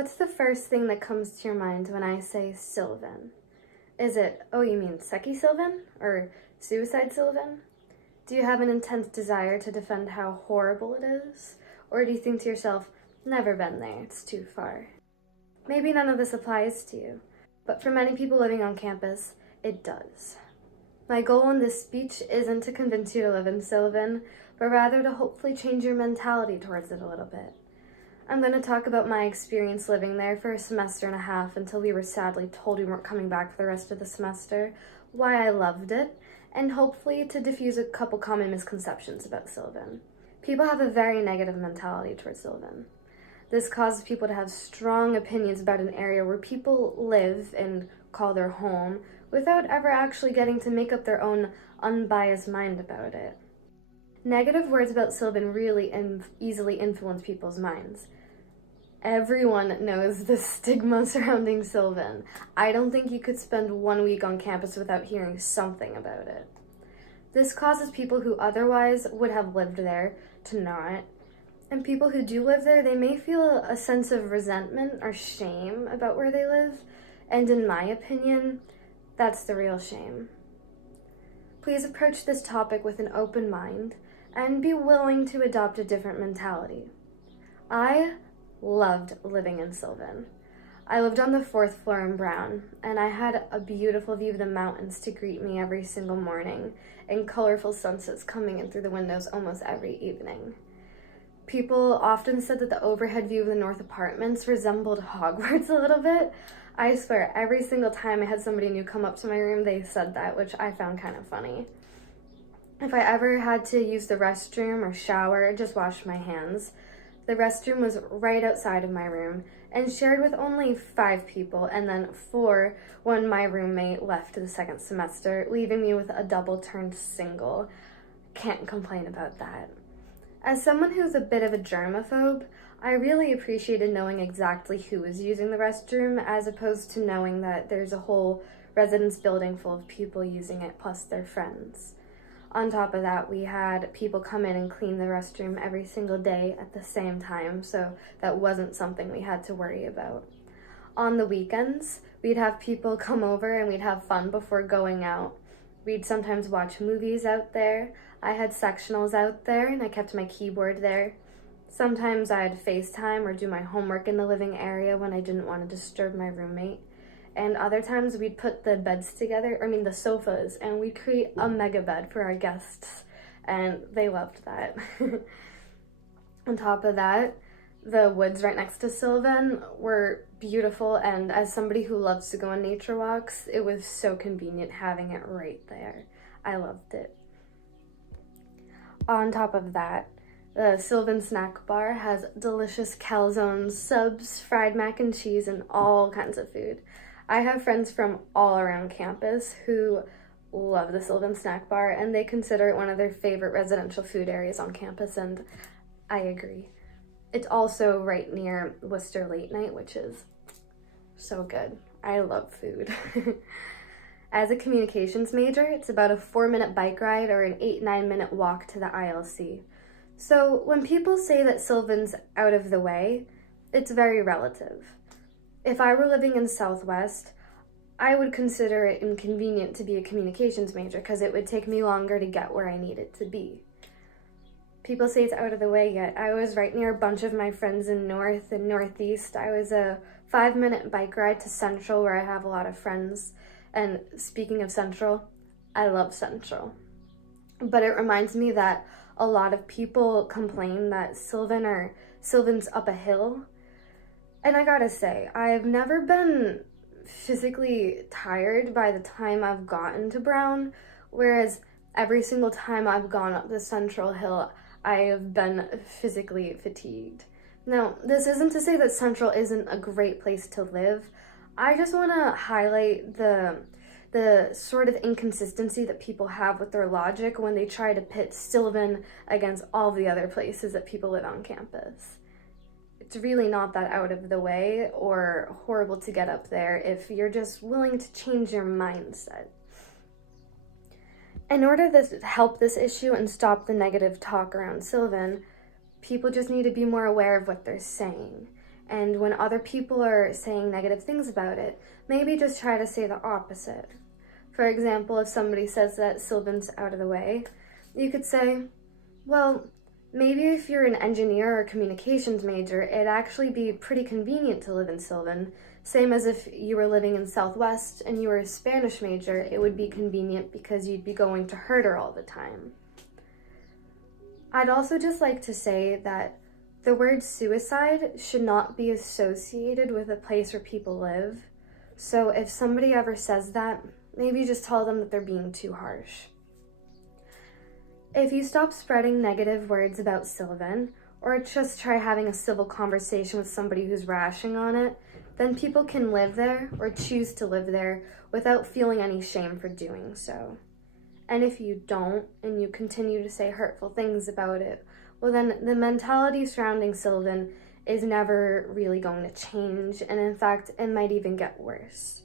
What's the first thing that comes to your mind when I say Sylvan? Is it, oh, you mean Seki Sylvan? Or Suicide Sylvan? Do you have an intense desire to defend how horrible it is? Or do you think to yourself, never been there, it's too far? Maybe none of this applies to you, but for many people living on campus, it does. My goal in this speech isn't to convince you to live in Sylvan, but rather to hopefully change your mentality towards it a little bit. I'm going to talk about my experience living there for a semester and a half until we were sadly told we weren't coming back for the rest of the semester, why I loved it, and hopefully to diffuse a couple common misconceptions about Sylvan. People have a very negative mentality towards Sylvan. This causes people to have strong opinions about an area where people live and call their home without ever actually getting to make up their own unbiased mind about it. Negative words about Sylvan really easily influence people's minds. Everyone knows the stigma surrounding Sylvan. I don't think you could spend 1 week on campus without hearing something about it. This causes people who otherwise would have lived there to not. And people who do live there, they may feel a sense of resentment or shame about where they live. And in my opinion, that's the real shame. Please approach this topic with an open mind and be willing to adopt a different mentality. I loved living in Sylvan. I lived on the 4th floor in Brown, and I had a beautiful view of the mountains to greet me every single morning, and colorful sunsets coming in through the windows almost every evening. People often said that the overhead view of the north apartments resembled Hogwarts a little bit. I swear, every single time I had somebody new come up to my room, they said that, which I found kind of funny. If I ever had to use the restroom or shower or just wash my hands, the restroom was right outside of my room and shared with only 5 people, and then 4 when my roommate left the second semester, leaving me with a double-turned single. Can't complain about that. As someone who's a bit of a germaphobe, I really appreciated knowing exactly who was using the restroom as opposed to knowing that there's a whole residence building full of people using it plus their friends. On top of that, we had people come in and clean the restroom every single day at the same time, so that wasn't something we had to worry about. On the weekends, we'd have people come over and we'd have fun before going out. We'd sometimes watch movies out there. I had sectionals out there and I kept my keyboard there. Sometimes I'd FaceTime or do my homework in the living area when I didn't want to disturb my roommate. And other times we'd put the beds together, the sofas, and we'd create a mega bed for our guests, and they loved that. On top of that, the woods right next to Sylvan were beautiful, and as somebody who loves to go on nature walks, it was so convenient having it right there. I loved it. On top of that, the Sylvan Snack Bar has delicious calzones, subs, fried mac and cheese, and all kinds of food. I have friends from all around campus who love the Sylvan Snack Bar, and they consider it one of their favorite residential food areas on campus, and I agree. It's also right near Worcester Late Night, which is so good. I love food. As a communications major, it's about a 4-minute bike ride or an 8-9 minute walk to the ILC. So when people say that Sylvan's out of the way, it's very relative. If I were living in Southwest, I would consider it inconvenient to be a communications major because it would take me longer to get where I needed to be. People say it's out of the way, yet I was right near a bunch of my friends in North and Northeast. I was a 5-minute bike ride to Central where I have a lot of friends. And speaking of Central, I love Central. But it reminds me that a lot of people complain that Sylvan's up a hill. And I gotta say, I've never been physically tired by the time I've gotten to Brown, whereas every single time I've gone up the Central Hill, I have been physically fatigued. Now, this isn't to say that Central isn't a great place to live. I just want to highlight the sort of inconsistency that people have with their logic when they try to pit Sylvan against all the other places that people live on campus. It's really not that out of the way or horrible to get up there if you're just willing to change your mindset. In order to help this issue and stop the negative talk around Sylvan, people just need to be more aware of what they're saying. And when other people are saying negative things about it, maybe just try to say the opposite. For example, if somebody says that Sylvan's out of the way, you could say, well, maybe if you're an engineer or communications major, it'd actually be pretty convenient to live in Sylvan. Same as if you were living in Southwest and you were a Spanish major, it would be convenient because you'd be going to Herder all the time. I'd also just like to say that the word suicide should not be associated with a place where people live. So if somebody ever says that, maybe just tell them that they're being too harsh. If you stop spreading negative words about Sylvan, or just try having a civil conversation with somebody who's rashing on it, then people can live there or choose to live there without feeling any shame for doing so. And if you don't, and you continue to say hurtful things about it, well then the mentality surrounding Sylvan is never really going to change, and in fact, it might even get worse.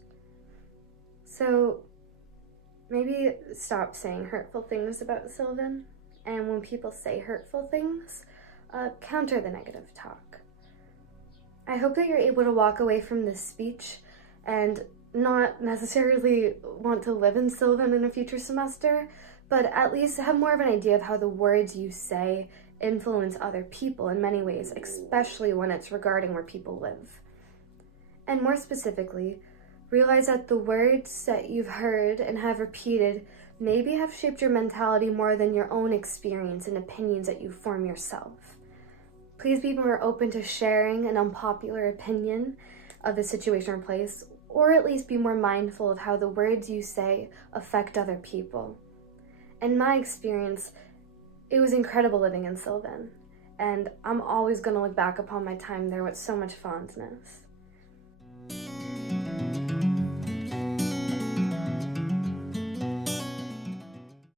So maybe stop saying hurtful things about Sylvan, and when people say hurtful things, counter the negative talk. I hope that you're able to walk away from this speech and not necessarily want to live in Sylvan in a future semester, but at least have more of an idea of how the words you say influence other people in many ways, especially when it's regarding where people live. And more specifically, realize that the words that you've heard and have repeated maybe have shaped your mentality more than your own experience and opinions that you form yourself. Please be more open to sharing an unpopular opinion of the situation or place, or at least be more mindful of how the words you say affect other people. In my experience, it was incredible living in Sylvan, and I'm always going to look back upon my time there with so much fondness.